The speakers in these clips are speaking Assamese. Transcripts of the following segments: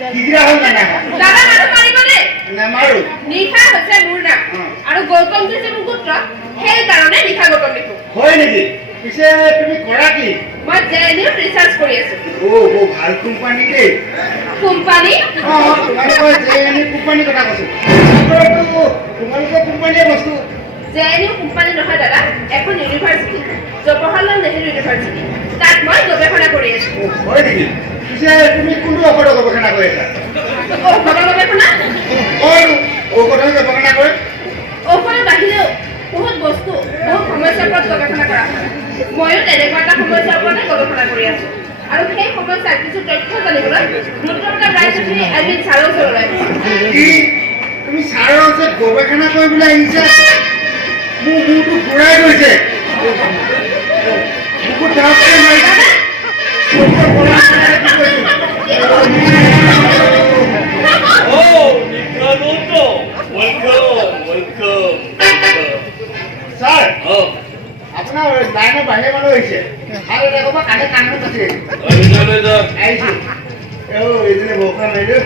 কিগিৰা হ'ল না দাদা মানুহ মাৰিবনে নামাৰো নিশা হৈছে মোৰ নাম আৰু গৌতম হৈছে মোৰ পুত্ৰ সেই কাৰণে নিশা গৌতম লিখো হয় নেকি পিছে তুমি কৰা কি মই জেএনইউ ৰিচাৰ্চ কৰি আছো ও ভাল কোম্পানী দেই কোম্পানী তোমালোকৰ জেএনইউ কোম্পানী কথা কৈছো তোমালোকৰ কোম্পানীয়ে বস্তু জেএনইউ কোম্পানী নহয় দাদা এখন ইউনিভাৰ্চিটি জৱাহৰলাল নেহৰু ইউনিভাৰ্চিটি তাত মই গৱেষণা কৰি আছো হয় নেকি পিছে তুমি কোনটো ঔষধৰ গৱেষণা কৰি আছা ঔষধৰ গৱেষণা ঔষধৰ গৱেষণা কৰে ঔষধৰ বাহিৰেও বহুত বস্তু বহুত সমস্যাৰ ওপৰত গৱেষণা কৰা হয় ময়ো তেনেকুৱা এটা সমস্যাৰ ওপৰতে গৱেষণা কৰি আছো আৰু সেই সমস্যাৰ কিছু তথ্য জানিবলৈ দ্ৰুতগতিত ৰাইজখিনি এদিন ছাৰৰ ওচৰলৈ কি তুমি ছাৰৰ ওচৰত গৱেষণা কৰিবলৈ আহিছা মোৰ মূৰটো ঘূৰাই গৈছে বহুত ডাঙৰ মাৰিছে Sir, আপোনাৰ লাইনৰ বাহিৰে মানুহ হৈছে আৰু এটা ক'ব কাণে কাণত আছে আহিছোঁ এইজনে বৰষুণ মাৰিলোঁ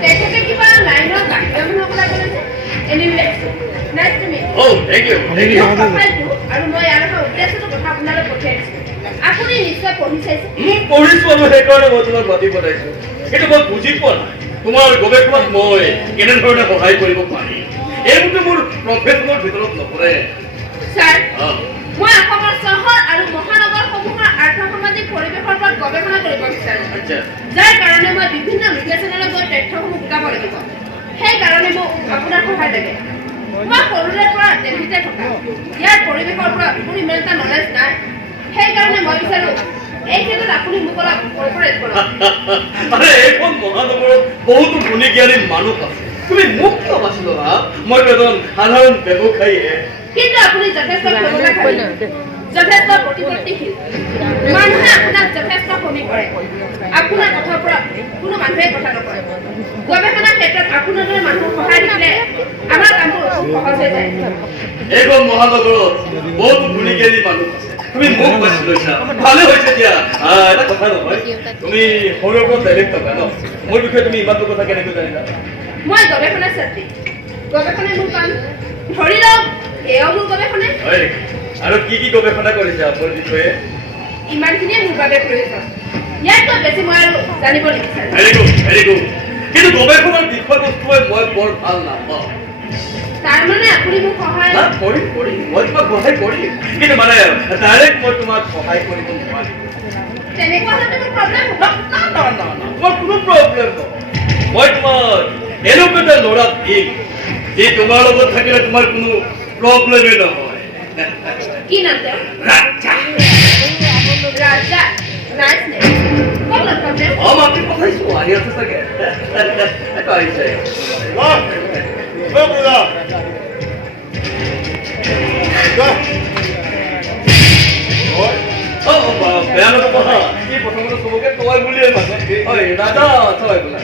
তেখেতে কিবা লাইনৰ বাহিৰৰ মানুহসকলে ক'লে এনিৱে নাইচ টু মিট আৰু মই ইয়াৰ এটা উদ্দেশ্যটো কথা আপোনালৈ পঠিয়াইছোঁ আপুনি নিশ্চয় পঢ়ি চাইছে পঢ়িছোঁ আৰু সেইকাৰণে মই তোমাক মাতি পঠাইছোঁ কিন্তু মই বুজি পোৱা নাই তোমাৰ গৱেষণাত মই কেনেধৰণে সহায় কৰিব পাৰিম এইটো মোৰ প্ৰফেশ্যনৰ ভিতৰত নপৰে ছাৰ মই অসমৰ চহৰ আৰু মহানগৰসমূহৰ আৰ্থ-সামাজিক পৰিৱেশৰ ওপৰত গৱেষণা কৰিব বিচাৰোঁ যাৰ কাৰণে মই বিভিন্ন মিডিয়া চেনেলত গৈ তথ্যসমূহ গোটাব লাগিব সেইকাৰণে মোক আপোনাৰ সহায় লাগে মই সৰুৰে পৰা দিল্লীতে থকা ইয়াৰ পৰিৱেশৰ ওপৰত মোৰ ইমান এটা নলেজ নাই সেইকাৰণে মই বিচাৰোঁ এই ক্ষেত্ৰত আপুনি মোক অলপ কৰ্পৰেট কৰক আৰে এইখন মহানগৰত বহুতো গুণী জ্ঞানী মানুহ আছে তুমি মোক কিয় বাছি ল'বা মই এজন সাধাৰণ ব্যৱসায়ীহে কিন্তু আপুনি যথেষ্ট যথেষ্ট প্ৰতিপত্তিশীল মানুহে আপোনাক যথেষ্ট সমী কৰে আপোনাৰ কথাৰ পৰা কোনো মানুহে কথা নকয় গৱেষণাৰ ক্ষেত্ৰত আপোনাৰ দৰে মানুহৰ সহায় দিলে আমাৰ কামবোৰ সহজ হৈ যায় এইখন মহানগৰত বহুতো গুণী জ্ঞানী মানুহ আছে তুমি মোক বাছি লৈছা ভালে হৈছে দিয়া এটা কথা নহয় তুমি সৰুৰ পৰা ডাইৰেক্ট থকা ন মোৰ বিষয়ে তুমি ইমানটো কথা কেনেকৈ জানিলা মই গৱেষণা ছাত্ৰী গৱেষণাই মোৰ কাম ধৰি লওক এয়াও মোৰ গৱেষণাই হয় নেকি আৰু কি কি গৱেষণা কৰিছা মোৰ বিষয়ে ইমানখিনিয়ে মোৰ বাবে প্ৰয়োজন ইয়াতকৈ বেছি মই আৰু জানিব নিবিচাৰোঁ ভেৰি গুড কিন্তু গৱেষণাৰ বিষয়বস্তুৱে মই বৰ ভাল নাপাওঁ তাৰমানে আপুনি মোক সহায় কৰিম মই তোমাক সহায় কৰিম কিন্তু মানে ডাইৰেক্ট মই তোমাক সহায় কৰিব নোৱাৰিম তেনেকুৱা হ'লে মোৰ প্ৰব্লেম হ'ব তোমাৰ কোনো প্ৰব্লেম নহয় মই তোমাক এনেকুৱা এটা ল'ৰা দিম যি তোমাৰ লগত থাকিলে তোমাৰ কোনো প্ৰব্লেমেই নহয় কি নাম তেওঁ ৰাজা নাইচ নে ক'ত লগ পাম তেওঁ মাতি পঠাইছোঁ আহি আছে চাগে আহিছে বেয়া নকবা কি প্ৰথমতে চবকে তই বুলিয়ে মাতে ৰাজা তই বোলা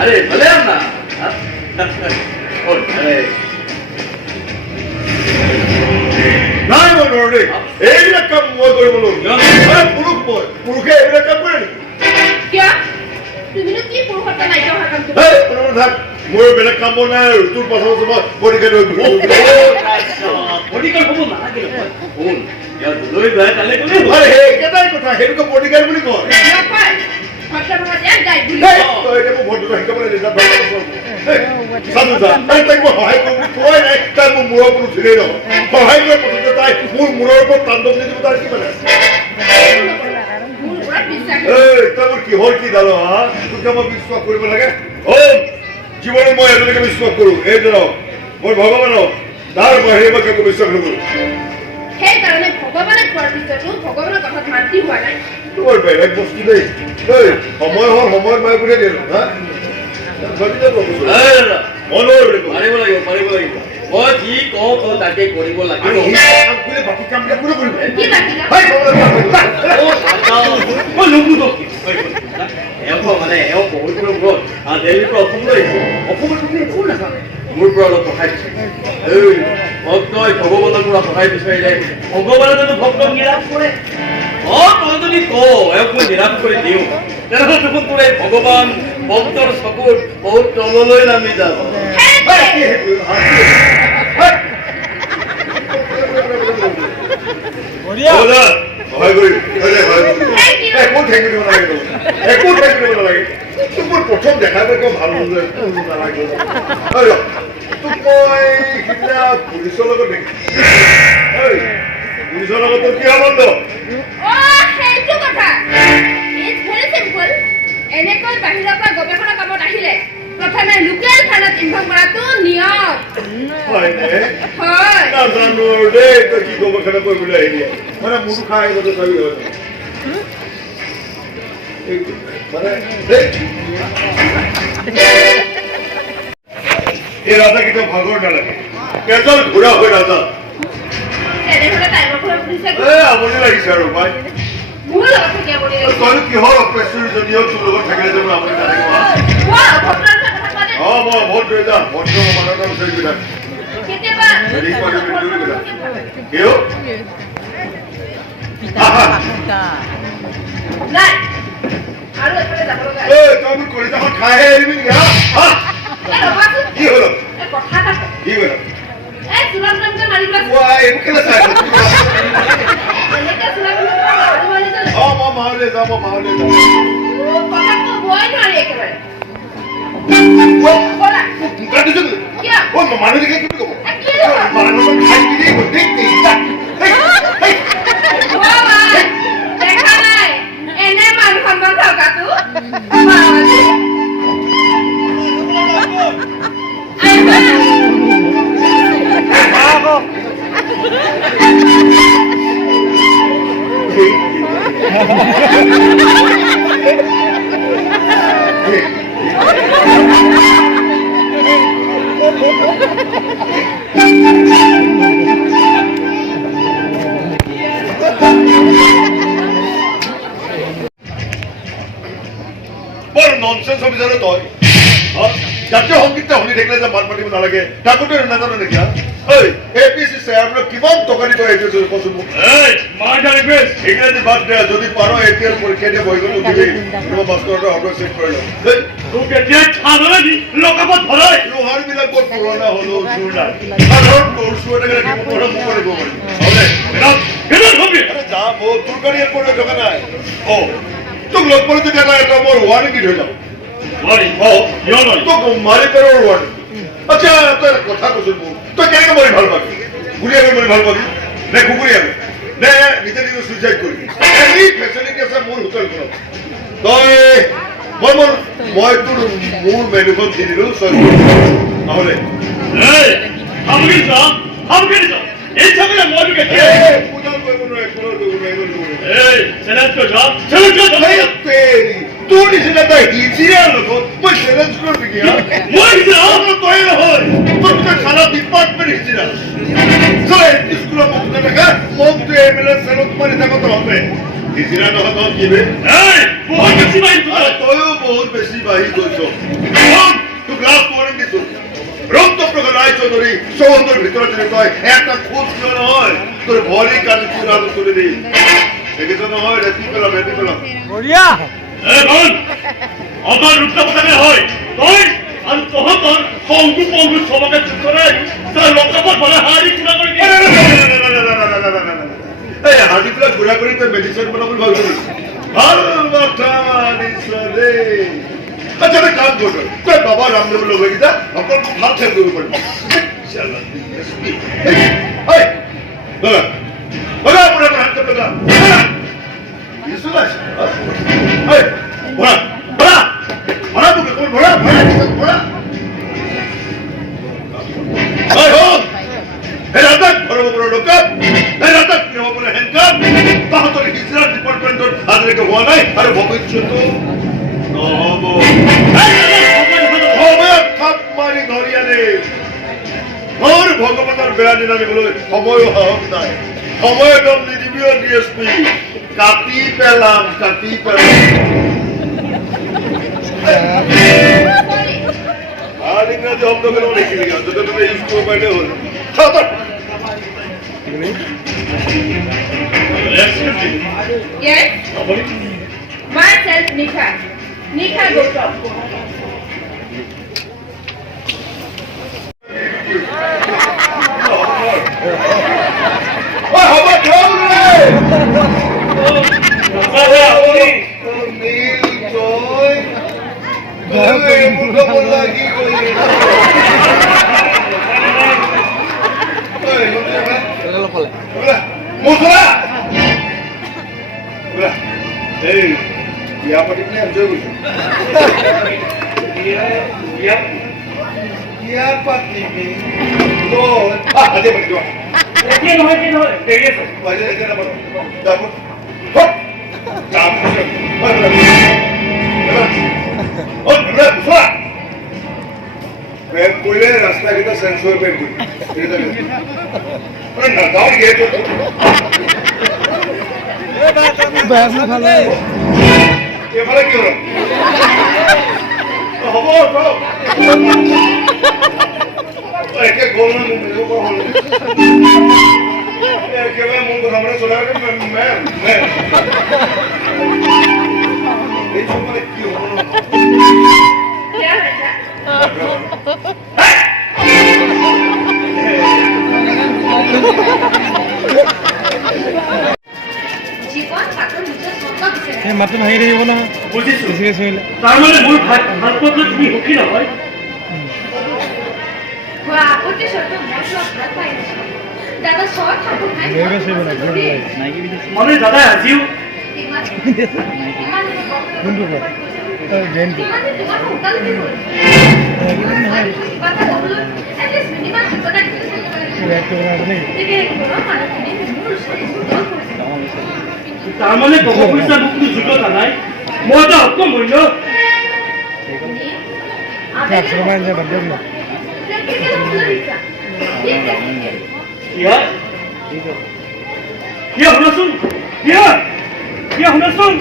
আৰে ভালে না নাই মই নোৱাৰো দেই এইবিলাক কাম মই কৰিবলৈ পুৰুষে এইবিলাক কাম কৰে নেকি কিয় তুমিনো কি পুৰুষত্ব নাইকিয়া হোৱা কাম মোৰ বেলেগ কাম নাই আৰু তোৰ পাছত বডিগাৰ্ড বডিগাৰ্ড হ'ব নালাগে শুন লৈ যায় তালে গ'লে একেটাই কথা সেইটোকে বডিগাৰ্ড বুলি কয় সহায় কৰিব কোৱাই নাই তাই মোৰ মূৰৰ ওপৰত উঠিলেই নহয় সহায় কৰাৰ পাছতে তাই মোৰ মূৰৰ ওপৰত তাণ্ডৱ দি দিব তাৰ কি মানে তই মোৰ কিহৰ কি জানো হা তোকে মই বিশ্বাস কৰিব লাগে জীৱনত মই এজনকে বিশ্বাস কৰোঁ এইজনক মই ভগৱানক তাৰ বাহিৰে মই কাকো বিশ্বাস নকৰোঁ সেইকাৰণে ভগৱানে কোৱাৰ পিছতো ভগৱানৰ কথাত মান্তি হোৱা নাই তোমাৰ বেলেগ বস্তু দেই সময় হ'ল সময়ত মাৰি পঠিয়াই দিলোঁ হা পাৰিব লাগিব মই যি কওঁ তই তাকে কৰিব লাগিব বাকী কামবিলাক কোনে কৰিব মই নুবুজো মানে এওঁ বহুত দিনৰ মূৰত দিল্লীৰ পৰা অসমলৈ আহিছোঁ অসমত তুমি একো নাজানে মোৰ পৰা অলপ সহায় দিছে ভক্তই ভগৱানৰ পৰা সহায় বিচাৰিলে ভগৱানে জানো ভক্তক নিৰাশ কৰে? তই যদি এওঁক মই নিৰাশ কৰি দিওঁ তেনেহ'লে দেখোন তোৰ এই ভগৱান ভক্তৰ চকুৰ বহুত তললৈ নামি যাব। সহায় কৰি একো ঠেকি দিব নালাগে, একো ঠেকি দিব নালাগে। মোৰ প্ৰথম দেখা পাই ভাল নালাগে। তোক মই সিদিনা পুলিচৰ লগত দেখিছোঁ। পুলিচৰ লগত তোৰ কি সম্বন্ধ? সেইটো কথা ইটছ ভেৰি চিম্পল। এনেকৈ বাহিৰৰ পৰা গৱেষণা কামত আহিলে প্ৰথমে লোকেল থানাত ইনফৰ্ম কৰাটো নিয়ম। হয়নে? হয়। নাজানো দেই তই কি গৱেষণা কৰিবলৈ আহিলি, মানে মোৰটো খাই আহিব চাবি হয় মানে এই ৰাজা কেতিয়াও ভাগৰ নালাগে, কেজল ঘূৰা হৈ ৰাজা। তেনেহ'লে টাইমৰ পৰা পুলিচে আমনি লাগিছে আৰু ভাই। মোৰ লগত থাকি আমনি লাগিছে। তই কিহৰ অপেশ্বৰী যদিও তোৰ লগত থাকিলে যে মোৰ আমনি নালাগিব। মই অভদ্ৰৰ কথা কোৱা নাই। মই ভোট লৈ যাম, ভদ্ৰ মানুহ এটা বিচাৰি বিধান কেতিয়াবা কিয় নাই আৰু এফালে যাব লগা তই মোৰ কলিতাখন খাইহে এৰিবি নেকি? ৰ'বাচোন, কি হ'ল? কথা এটা কওঁ। কি হ'ল? চোলাম টামকে মাৰি পেলাই এইবোৰ কেলে চাই এনেকে চোলাম মাৰি মই মাহলৈ যাম, মই মাহলৈ যাম। কথা ক'বই নোৱাৰি একেবাৰে। মানুহ দেখে কি ক'ব? কি হ'ব? মানুহ খাই পিনি দেখা নাই এনে মান সন্মান থকাটো বৰ ননচেন্স অফিচাৰ তই। জাতীয় সংগীতটা শুনি থাকিলে যে মাত মাতিব নালাগে তাকো তই নাজানো নেকি? APC চেয়াৰমেনক কিমান টকা দি তই এইটো কচোন মোক। ইংৰাজী বাদ দে, যদি পাৰ APL পৰীক্ষা দিয়ে বহি গ'লে উঠিবি। মাষ্টৰটো অৰ্ডাৰ চেক কৰি লওঁ। লোহাৰ বিলাক বৰ পুৰণা হ'লো জোৰ নাই। সাধাৰণ কৰ্চো এটাকে ৰাখিব পৰা মোক কৰিব পাৰিম। যাম তোৰ গাড়ী এয়াৰপৰ্ট থকা নাই। তোক লগ পালে তেতিয়া এটা মোৰ ৱাৰ্ণিং দি থৈ যাম। তোক মাৰি পেলোৱাৰ ৱাৰ্ণিং। আচ্ছা তই কথা কচোন মোক, তই কেনেকে মৰি ভাল পাবি? গুলীয়াগৈ মৰি ভাল পাবি নে কুকুৰীয়াগৈ নে নিজে নিজে চুইচাইড কৰিবি? এনি ফেচিলিটি আছে মোৰ হোটেলখনত। তই মই তোৰ মোৰ মেনুখন দি দিলো নহ'লে তোৰ নিচিনা এটা হিজিৰাৰ লগত মই চেলেঞ্জ কৰিবি কি? তই নহয় তোৰ খানা ডিপাৰ্টমেণ্ট হিজিৰা স্কুলৰ মোক দেখা মোক MLA চেলত মাৰি থাকোঁ তহঁতে হিজিৰা নহয় তহঁত কি তয়ো বহুত বেছি বাঢ়ি গৈছ। তোক লাষ্ট ৱাৰ্ণিং দিছো। ৰক্তপ্ৰসাদ ৰায় চৌধুৰী চৌহদৰ ভিতৰত যদি তই এটা খোজ কিয় নহয় তোৰ ভৰি কাটি চূড়াটো তুলি দি দেখিছ নহয় ৰেতি পেলাম ৰেতি পেলাম। আমার রূপটা কোথায় হয় তুই আর তহতর পঙ্গু পঙ্গু সবাকে করে তার লক্ষ্যপথ বলে হাড়ি গুণা করে দিয়ে এই হাড়িবিলাক গুণা কৰি তই মেডিচিন বনাবলৈ ভাবিছিলি? ভাল কথা মানিছ দে। আচ্ছা এটা কাম কৰ তই বাবা ৰামদেৱ লগ হৈ যা অকল ভাল খেল কৰিব পাৰিবি। ডিপাৰ্টমেণ্টত হোৱা নাই আৰু ভৱিষ্যতো নহ'ব। সময়ত খাপ মাৰি ধৰি আনে মোৰ ভগৱানৰ বেয়া দিন আনিবলৈ সময়ো সাহস নাই। সময় দম নিদিবিও DSP কাটি পেলাম আর ইংৰাজী শব্দ পেলাম লিখি য'তে ত'তে ইউজ কৰিব পাৰিলে হ'ল। Yes. Myself, Nikha. Nikha Gupta. रास्ता कितना सेंसर पे नगाव ये तो ये वाला क्यों हबो तो एक गोल में मेरे को होल एक में मुंह हमने सुना के मैं ये सब में क्यों क्या है জীবন কাটো নিজৰ সম্পদ আছে মাত্ৰ ভাঙি থাকিব নহয় বুজিছো বেছিকৈ চলিলে তাৰ মানে মোৰ ভালপোৱাটো তুমি সুখী নহয় হোৱা আপত্তি সত্ত্বেও মই চোৱা ভাল পাই আছো দাদা চৰ থাকো নাই মানে দাদা আজিও কোনটো কয় জেনটো তোমাৰ সোনকালে দিব কিবা এটা হ'বলৈ এটলিষ্ট মিনিমাম কিবা এটা তাৰ মানে ক'ব খুজিছা মোক কোনো যোগ্যতা নাই মই এটা অক্ষম মূল্য শুনাচোন শুনাচোন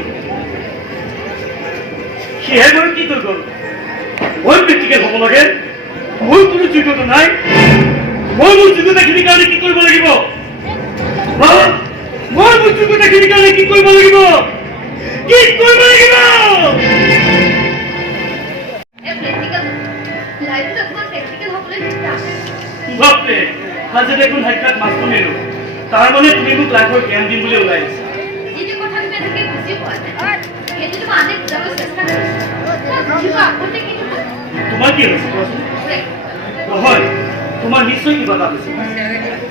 সিহে বাৰু কি কৰিব মই প্ৰেক্টিকেল হ'ব লাগে মোৰ কোনো যোগ্যতা নাই মই মোৰ যোগ্যতাখিনিৰ কাৰণে কি কৰিব লাগিব মই মোৰ যোগ্যতাখিনিৰ কাৰণে কি কৰিব লাগিব বাপৰে আজি দেখোন হাইকাত মাছ কমিলো তাৰ মানে তুমি মোক লাইফৰ জ্ঞান দিম বুলি ওলাই আহিছা যিটো কথা তুমি এনেকৈ বুজি পোৱা নাই সেইটো তুমি আনে বুজাব চেষ্টা কৰিছা তোমাৰ কি হৈছে নহয় তোমাৰ নিশ্চয় কিবা এটা হৈছে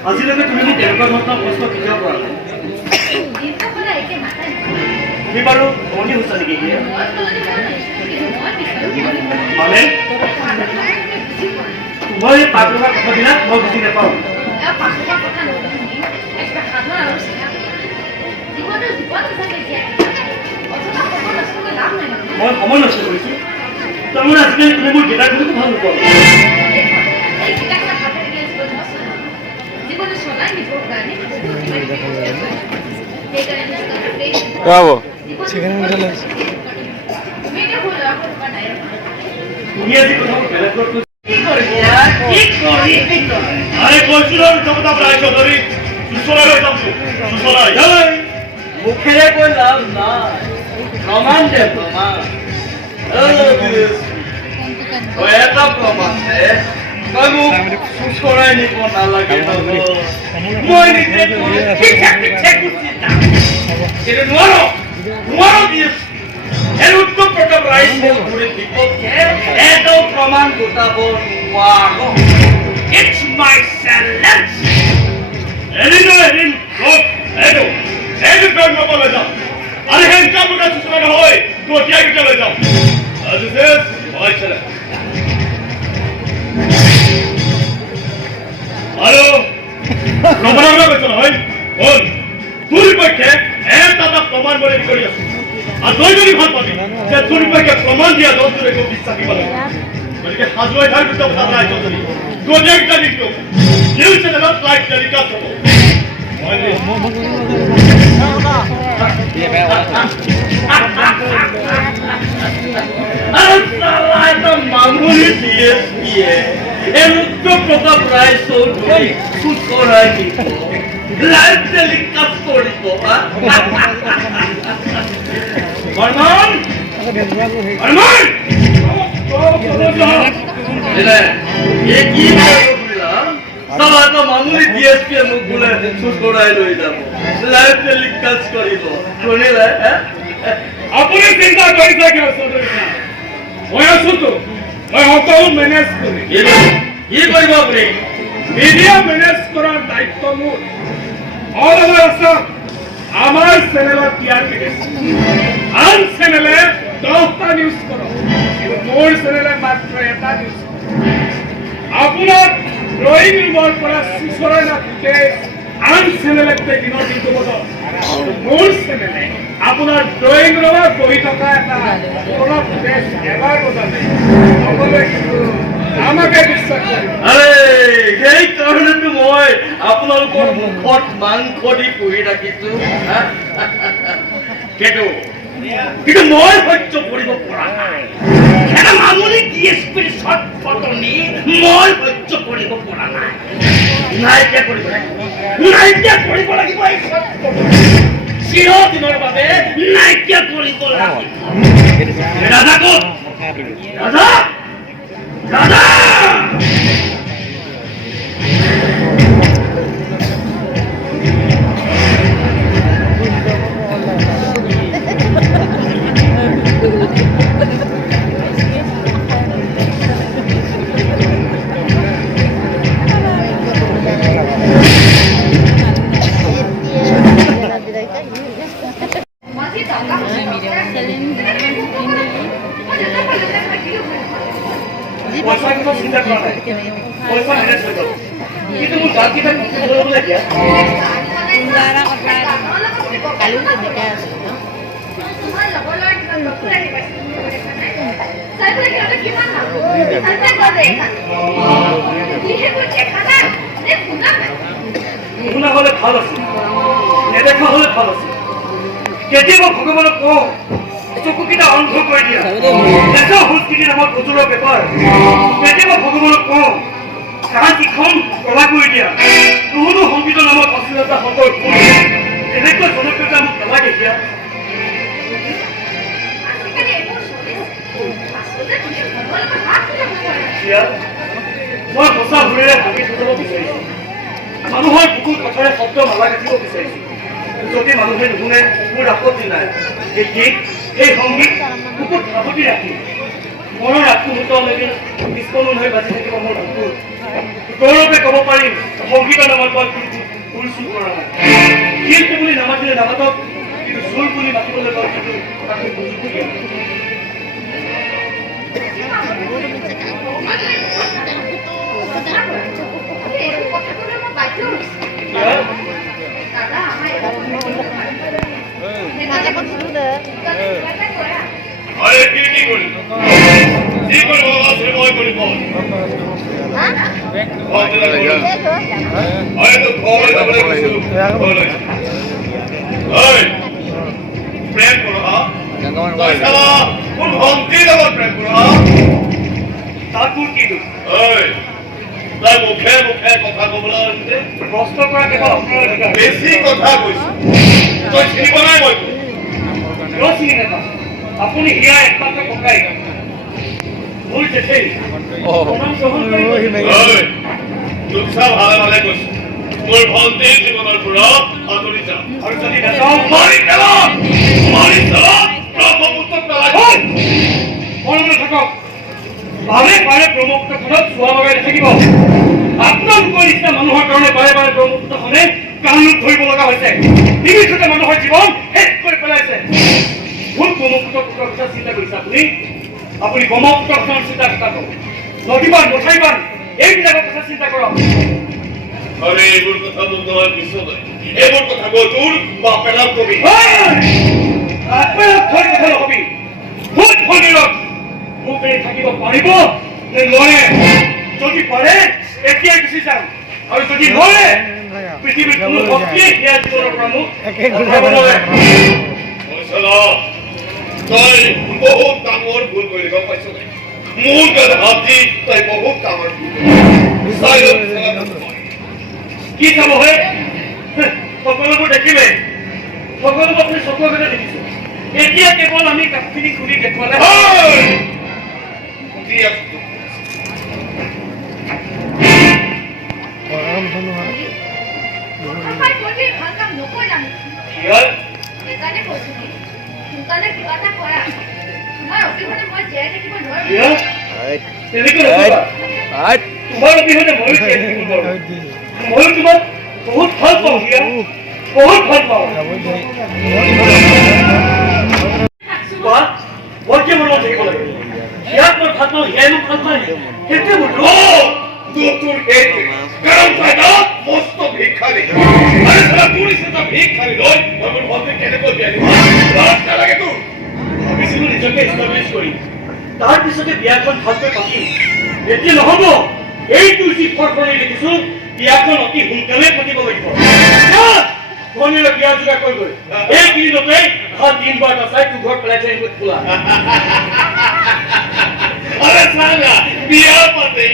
আজিলৈকে তুমি মোক তেনেকুৱা ধৰণৰ প্ৰশ্ন কেতিয়াও কৰা নাই তুমি বাৰু মনি হৈছা নেকি মানে তোমাৰ এই পাতলা কথাবিলাক মই বুজি নাপাওঁ মই সময় নষ্ট কৰিছো তাৰমানে আজিকালি তুমি মোৰ গীতা খুলিও ভাল নোপোৱা তুমি আজি কথাবোৰ বেলেগত মুখেৰে কৈ লাভ নাই প্ৰমাণ দে প্ৰমাণ এটা প্ৰমাণ দে তই মোক চুচৰাই নিব নালাগে মই নিজে কিন্তু নোৱাৰো দি আছো এই উত্তম প্ৰতাপ ৰাইজৰ বিপক্ষে এটাও প্ৰমাণ গোটাব নোৱাৰো It's my challenge! এদিন কাম নকলে যাম আৰু সেই কামটা সূচনা নহয় তো এতিয়া কেতিয়ালৈ যাম আজি মই চলে আৰু প্ৰমাণৰ কৈছো নহয় বল তোৰ পক্ষে এটা প্ৰমাণ মই কৰি আছো আৰু তই যদি ভাল পাবি যে তোৰ পক্ষে প্ৰমাণ দিয়া দহ তোৰ একো বিশ্বাস দিব লাগে গতিকে সাজুৱাই থাক দুটা কথা ৰাইজ যদি গোটেইটা দিনটো নিউজ চেনেলত লাইভ টেলিকাষ্ট হ'ব মামুলি দিয়ে এই উত্তর প্রতাপ রায় চৌধুরী সুচরাই দিব লাইভ টেলিকাস্ট কৰিব মৰমৰ মামুলি DSP মোক বোলে চুকৰাই লৈ যাব লাইভ টেলিকাস্ট কৰিব শুনিলে আপুনি চিন্তা কৰিছে কিয় চৌধুৰী ছাৰ মই আছোতো মই সকলো মেনেজ কৰিম কি কৰিব আপুনি মিডিয়া মেনেজ কৰাৰ দায়িত্ব মোৰ অল অভাৰ আছাম আমাৰ চেনেলত টিআৰপি দিছে আন চেনেলে 10টা নিউজ কৰক কিন্তু মোৰ চেনেলে মাত্ৰ এটা নিউজ আপোনাৰ ড্ৰয়িং ৰুমৰ পৰা চিচৰাই নাথাকে আন চেনেলে দিনৰ দিনটো বজাত মোৰ চেনেলে আপোনাৰ ড্ৰয়িং ৰুমত বহি থকা এটা পুৰণা ফুটেজ এবাৰ বজালে সকলোৱে কিন্তু আমাকে বিশ্বাস কৰে সেই কাৰণেতো মই আপোনালোকৰ মুখত মাংস দি পুহি ৰাখিছো কিন্তু মই সহ্য কৰিব পৰা নাই এটা মামুলি DSPৰ শৰ্ট ফটনি মই সহ্য কৰিব পৰা নাই নাইকিয়া কৰিব লাগিব এই শৰ্ট ফটনি চিৰদিনৰ বাবে নাইকিয়া কৰিব লাগিব ৰাজা ক'ত ৰাজা চিন্তা কৰা নাই পইচা মেনেজ হৈ যাব কিন্তু মোৰ গাঁতকেইটা কৰিবলৈ দিয়া শুনা হলে ভাল আছিল নেদেখা হলে ভাল আছিল কেতিয়াবা ভগৱানক কওঁ চকুকেইটা অন্ধ কৰি দিয়া দেখা সংস্কৃতি নামৰ গজুৰৰ বেপাৰ কেতিয়াবা ভগৱানক কওঁ কাণ কিখন কলা কৰি দিয়া কোনো সংগীতৰ নামত অশ্লীলতা সকল এনেকুৱা জনপ্ৰিয়তা মোক নালাগে এতিয়া মই সঁচা ভৰিৰে ভাবি থব বিচাৰিছো মানুহৰ বুকুৰ কথাৰে শব্দ মালা গাঠিব বিচাৰিছো যদি মানুহে নুশুনে মোৰ আপত্তি নাই এই গীত এই সংগীত বুকুত সাৱটি ৰাখি মনৰ আত্মহূতলৈকে বিস্ফোৰণ হৈ বাজি থাকিব মোৰ বুকুত গৌৰৱে ক'ব পাৰিম সংগীতৰ নামত মই ভুল চুৰ কৰা নাই শিল্পী বুলি নামাতিলে নামাতক কিন্তু চুৰ বুলি মাতিবলৈ মই কিন্তু তাকে বুজি দিয়া আরে কি করি কি করব আছে মই করি বল আরে তো ঘরে যাবে ওই প্রেম করো পয়সা কোন ভক্তি দেব প্রেম করো তারপর কি ওই তাই মুখে মুখে কথা কবলৈ আছে প্রশ্ন করা কেবল আপনার অধিকার বেশি কথা কইছ তই চিনিব নাই মই চিনি নাপাওঁ আপুনি হিয়া একমাত্ৰ ককাই মোৰ জেঠেই প্ৰণাম গ্ৰহণ কৰি তোকচা ভালে ভালে কৈছো মোৰ ভণ্টিৰ জীৱনৰ পৰা আঁতৰি যা আৰু যদি নাযাওঁ মাৰি পেলাম ব্ৰহ্মপুত্ৰত পেলাই মনে থাকক বাৰে বাৰে ব্ৰহ্মপুত্ৰখনত চোৱা লগাই থাকিব আপোনালোকৰ নিচিনা মানুহৰ কাৰণে বাৰে বাৰে ব্ৰহ্মপুত্ৰখনে কাণ ধৰিব লগা হৈছে নিমিষতে মানুহৰ জীৱন শেষ কৰি পেলাইছে ভুল ব্ৰহ্মপুত্ৰৰ কথা চিন্তা কৰিছে আপুনি ব্ৰহ্মপুত্ৰখনৰ চিন্তা কৰক নদীবান মথাইবান এইবিলাকৰ কথা চিন্তা কৰক আৰে এইবোৰ কথা মোক নহয় পিছত এইবোৰ কথা গৈ তোৰ বাপেলাক কবি বাপেলাক থৈ কথা নকবি ভোট ভণ্টিৰত মোক এই থাকিব পাৰিব নে নোৱাৰে যদি পাৰে এতিয়াই গুচি যাম আৰু যদি নোৱাৰে পৃথিৱীৰ কোনো শক্তিয়ে ইয়াৰ জীৱনৰ পৰা মোক আঁতৰাব নোৱাৰে তই বহুত ডাঙৰ ভুল কৰি গম পাইছ মোৰ গাত হাত দি তই বহুত ডাঙৰ ভুল কি চাব হে সকলোবোৰ দেখিলে সকলোবোৰ আপুনি চকুৰ আগতে দেখিছে এতিয়া কেৱল আমি কাপখিনি খুলি দেখুৱালে কথাষাৰ কৈ ভাল কাম নকৰিলা নেকি? সেইকাৰণে কৈছো নেকি? সোনকালে কিবা এটা কৰা। তোমাৰ অবিহনে মই জীয়াই থাকিব নোৱাৰো। তেনেকৈ নকবা তোমাৰ অবিহনে ময়ো জীয়াই থাকিব নোৱাৰো ময়ো তোমাক বহুত ভাল পাওঁ হিয়া বহুত ভাল পাওঁ মই কিয় মনত থাকিব লাগে হিয়াক মই ভাল পাওঁ হিয়াই মোক ভাল পায় সেইটোৱে মোৰ তোৰ এইটো কাৰণ তই না মস্ত ভিক্ষাৰী আৰে সাৰা তোৰ নিচিনা ভিক্ষাৰী লৈ মই মোৰ ভন্টি কেনেকৈ বিয়া দিম লাজ নালাগে তোৰ ভাবিছিলো নিজকে এষ্টাব্লিছ কৰিম তাৰ পিছতে বিয়াখন ভালকৈ পাতিম এতিয়া নহ'ব এইটো যি ফৰফৰাই দেখিছো বিয়াখন অতি সোনকালে পাতিব লাগিব ভনীৰে বিয়া যোগাৰ কৰি গৈ এই দিনতে ভাল দিন বাৰ নাচাই তোৰ ঘৰত পেলাই থৈ আহিব খোলা আৰে সালা বিয়া পাতে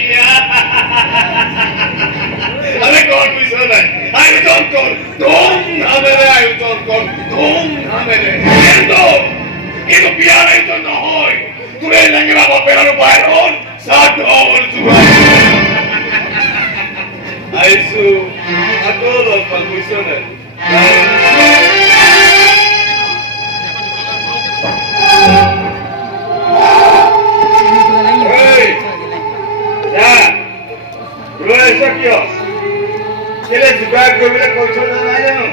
আৰে কোন বুঝছ না আয়োজন কৰ ধুমধামেৰে আয়োজন কৰ ধুমধামেৰে কিন্তু বিয়াৰ আয়োজন নহয় তোৰ এই লেঙেৰা বাপেৰ আৰু বাহিৰৰ সাত হ'ল যোগাৰ আইছো আকৌ লগ পাল বুঝছ না ছেলে যোগাৰ কৰিবলৈ কৈছ নাই জানো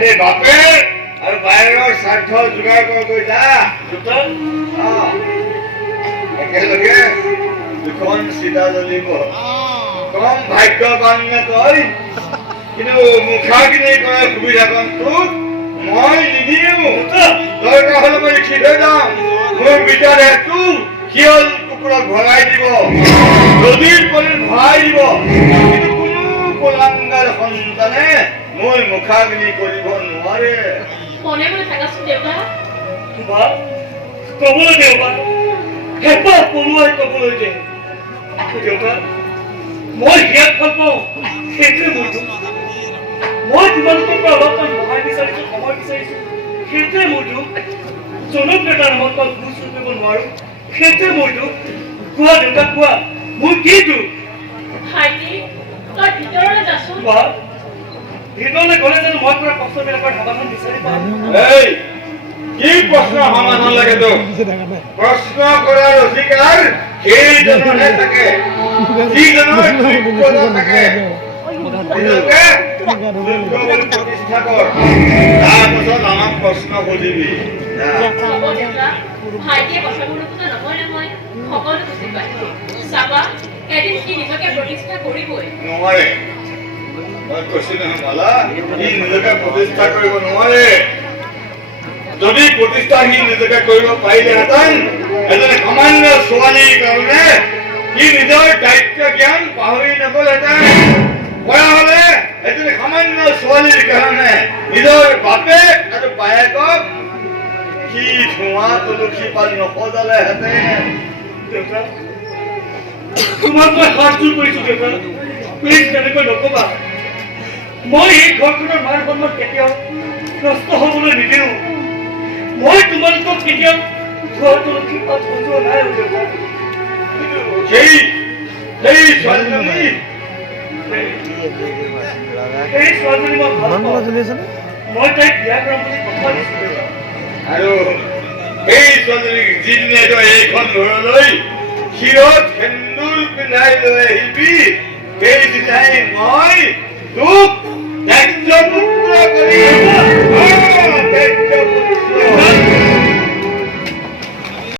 এই বাপেৰ আৰু বাহিৰৰ স্বাৰ্থ যোগাৰ কৰি যা একেলগে দুখন চিতা জ্বলিব কম ভাগ্যৱান নে তই কিন্তু মুখাগ্নি কৰাৰ সুবিধাকণ তোক মই নিদিওঁ দৰকাৰ হ'লে মই লিখি থৈ যাম মোৰ ভিতৰে তোক শিয়ল কুকুৰক ভৰাই দিব নদীৰ পানীত ভৰাই দিব কিন্তু কোনো কোলাংগাৰ সন্তানে মোৰ মুখাগ্নি কৰিব নোৱাৰে মনে মনে থাকাচোন দেউতা কবলৈ দেউতা হেঁপাহ পলুৱাই কবলৈ দে দেউতা মই হিয়াক ভাল পাওঁ সেইটোৱে মোৰ দুখ মই তোমালোকৰ পৰা অলপমান সহায় বিচাৰিছো সময় বিচাৰিছো সেইটোৱে মোৰ দুখ জনপ্ৰিয়তাৰ নামত মই ভুল চুৰ কৰিব নোৱাৰো সেইটোৱে মোৰ দুখ কোৱা দেউতা কোৱা মোৰ কি দুখ ভাইটি তই ভিতৰলৈ যাচোন কোৱা ভিতৰলৈ গ'লে জানো মই কৰা কষ্টবিলাকৰ সমাধান বিচাৰি পাম এই কি প্ৰশ্ন সমাধান লাগে তোক প্ৰশ্ন কৰাৰ অধিকাৰ সেইজনৰহে থাকে যিজনৰ যোগ্যতা থাকে নিজকে প্ৰতিষ্ঠা কৰ তাৰপাছত আমাক প্ৰশ্ন সুধিবি হ'ব দেউতা ভাইটিয়ে কথাবোৰ নুশুনা নহয় নহয় সকলো বুজি পায় চাবা এদিন সি নিজকে প্ৰতিষ্ঠা কৰিবই নোৱাৰে মই কৈছো নহয় মালা সি নিজকে প্ৰতিষ্ঠা কৰিব নোৱাৰে যদি প্ৰতিষ্ঠাহীন নিজকে কৰিব পাৰিলেহেঁতেন এজনী সামান্য ছোৱালীৰ কাৰণে সি নিজৰ দায়িত্ব জ্ঞান পাহৰি নগলহেঁতেন পৰা হলে এজনী সামান্য ছোৱালীৰ কাৰণে নিজৰ বাপেক আৰু বায়েকক সি ধোঁৱা তুলসী পাল নসজালেহেঁতেন দেউতা তোমাক মই হাত জোৰ কৰিছো দেউতা প্লিজ তেনেকৈ নকবা মই এই ঘৰখনৰ মান সন্মান কেতিয়াও নষ্ট হবলৈ নিদিওঁ মই তোমালোকক কেতিয়াও ঘৰ তুলসী পাত সজোৱা নাই দেউতা সেই ছোৱালীজনী এই ছোৱালীজনী মই ভাল পাওঁ মই তাইক বিয়া কৰাম বুলি কথা দিছো দেউতা আৰু এই ছোৱালীজনীক যিদিনে তই এইখন ঘৰলৈ শিৰত সেন্দুৰ পিন্ধাই লৈ আহিবি সেইদিনাই মই তোক দায়িত্বমুক্ত